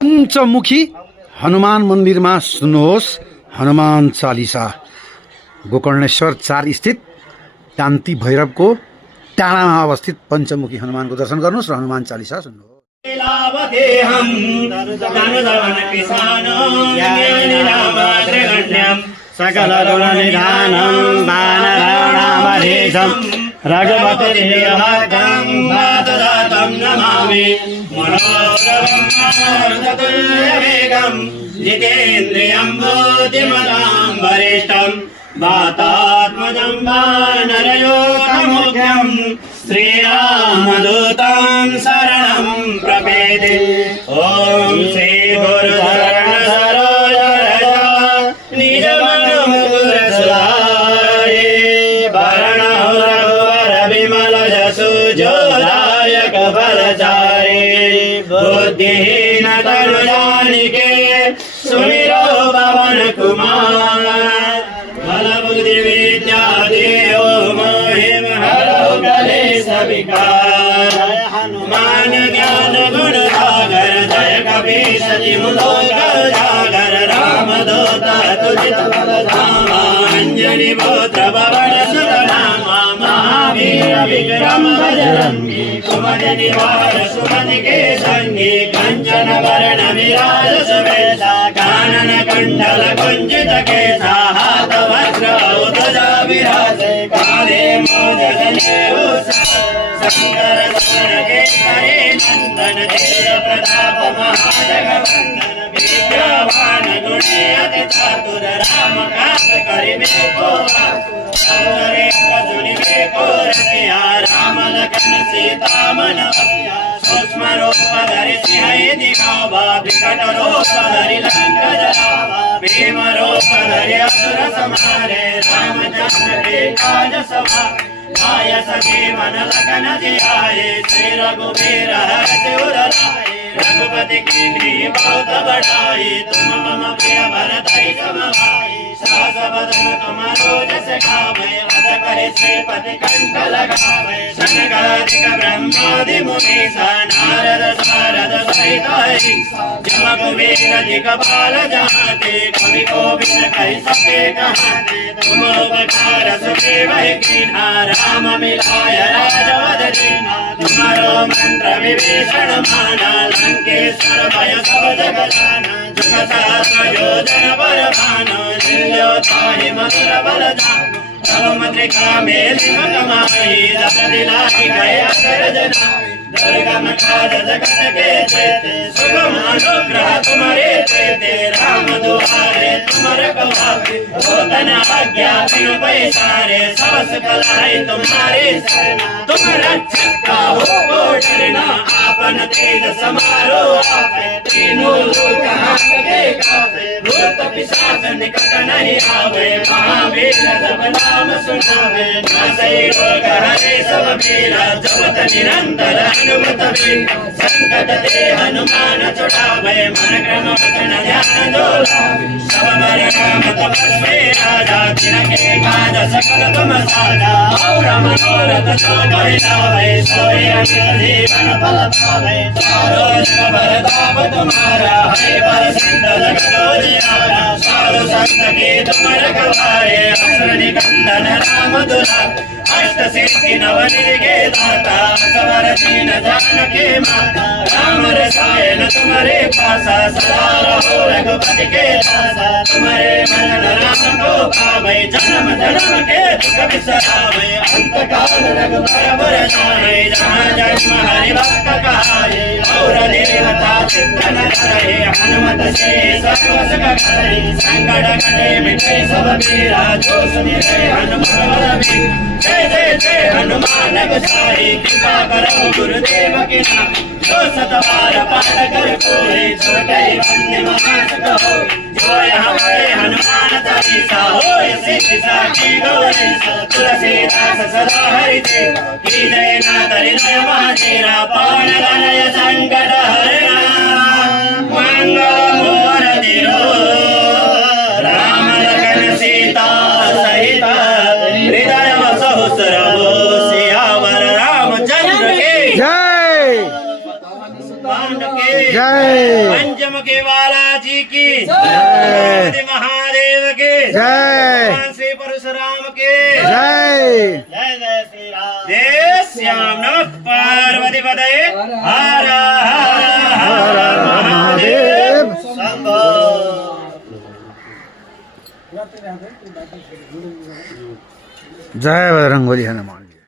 पञ्चमुखी हनुमान मन्दिरमा सुन्नुहोस् हनुमान चालिसा। गोकर्णेश्वर 4 स्थित कान्ति भैरवको टाढामा अवस्थित पञ्चमुखी हनुमानको दर्शन गर्नुहोस् र हनुमान चालिसा सुन्नुहोस्। सकल गुण निधानं वानराणामधीशं रघुपतिर्भक्तं वातजातं नमामि। मनोरमं मारुततुल्यवेगं जितेन्द्रियं बुद्धिमतां वरिष्ठं वातात्मजं वानरयोगमुख्यं श्रीरामदूतं शरणं प्रपेदे। ॐ श्री गुरुचरण सरोज निज बुद्धिहीन तनु जानिके सुमिरो पवन कुमार। बल बुद्धि विद्या देओ मोहिम हरो कलेश विकार। हनुमान ज्ञान गुण सागर जय कपीश तिमुलोक जागर। राम दूत तुझित बल धामा अंजनी पुत्र पवन सुत नामा। महावीर विक्रम बजरंगी सुमति निवार सुमति के संगी। कंचन वरण विराज सुवेशा कानन कुंडल कुंजित केसा। हाथ वज्र ध्वजा विराजे कांधे मोज जनेऊ शंकर सुर केसरी नंदन। तेज प्रताप महाजगवंदन विद्यावान गुणी अति चातुर। राम काज करिबे को राम लखन सीता मन बसिया। सूक्ष्म रूप धरि सिंह दिखावा विकट रूप धरि लंक जरावा। भीम रूप धरि असुर संहारे रामचंद्र के काज सवारे। आय सजीवन लखन जियाए श्री रघुवीर हर्षि उर लाए। रघुपति कीन्ही बहुत बड़ाई तुम मम प्रिय भरतहि सम भाई। सास बदन तुम्हारो जस गावे अस कहि श्रीपति कंठ लगावे। सनकादिक ब्रह्मादि मुनीसा नारद सारद सहित अहिंसा। जम कुबेर दिक्पाल जहाते कवि कोविद कहि सके कहाते। तुम उपकार सुग्रीवहि कीन्हा राम मिलाय राजपद दीन्हा। तुम्हारो मंत्र विभीषण माना लंकेश्वर भय सब जग जाना। जुग सहस्र योजन पर भानु लील्यो ताहि मधुर बल जानु। तव मद्रिका मेलि कमाई जस दिलाहि गया कर जनाई। दुर्गम काज जगत के जेते सुगम अनुग्रह तुम्हारे तेते। राम दुआरे तुम रखवारे होतन आज्ञा बिनु पैसारे। सब सकल है तुम्हारे सेना तुम रक्षक काहू को डरना। आपन तेज समारो आपे तीनों लोक हांकते कापे। भूत पिशाच निकट नहीं आवे महावीर जब नाम सुनावे। नासै रोग हरे सब पीरा जपत निरंतर हनुमत वीरा। संकट ते हनुमान छुड़ावे मन क्रम वचन ध्यान जो लावे। सब पर राम तपस्वी राजा तिनके काज सकल तुम साजा। और मनोरथ जो कोई लावे सोई अंत जीवन फल पावे। चारों जग भरताप तुम्हारा है परसिद्ध जगत उजियारा। साधु संत के तुम रखवारे असुर निकंदन राम दुलारे। अष्ट सिद्धि नवनिधि के दाता सवर दीन जानकी माता। राम रसायन तुम्हारे पासा सदा रहो रघुपति के दासा। तुम्हारे भजन राम को पावे जन्म जन्म के दुख बिसरावे। अंत काल रघुबर बर जाए जहाँ जन्म हरि भक्त कहाए। और देवता चित्तन धरे हनुमत से सर्व सुख करे। संकट कटे मिटे सब पीरा जो सुनिरे हनुमान बल बीरा। जय जय जय हनुमान गोसाई कृपा करो गुरुदेव की नाम। जो सतबार पाठ कर कोई छोटे बंदे महासुख हो। जो हमारे हनुमान चालीसा होय सिद्धि साखी गौरीसा। तुलसीदास सदा हरि देवा की जय नाथ हृदय महाधीरा। पवन तनय संकट हरणा मंगल मूर्ति राम लखन सीता सहित हृदय बसहु सुरभु। सियावर रामचंद्र के जय के जय। पंचम के बालाजी की जय महादेव की जय भगवान श्री परशुराम के जय जय जय श्री राम जय श्याम नमः पार्वती पदये हर हर हर महादेव शंभो जय बजरंगबली हनुमान जी।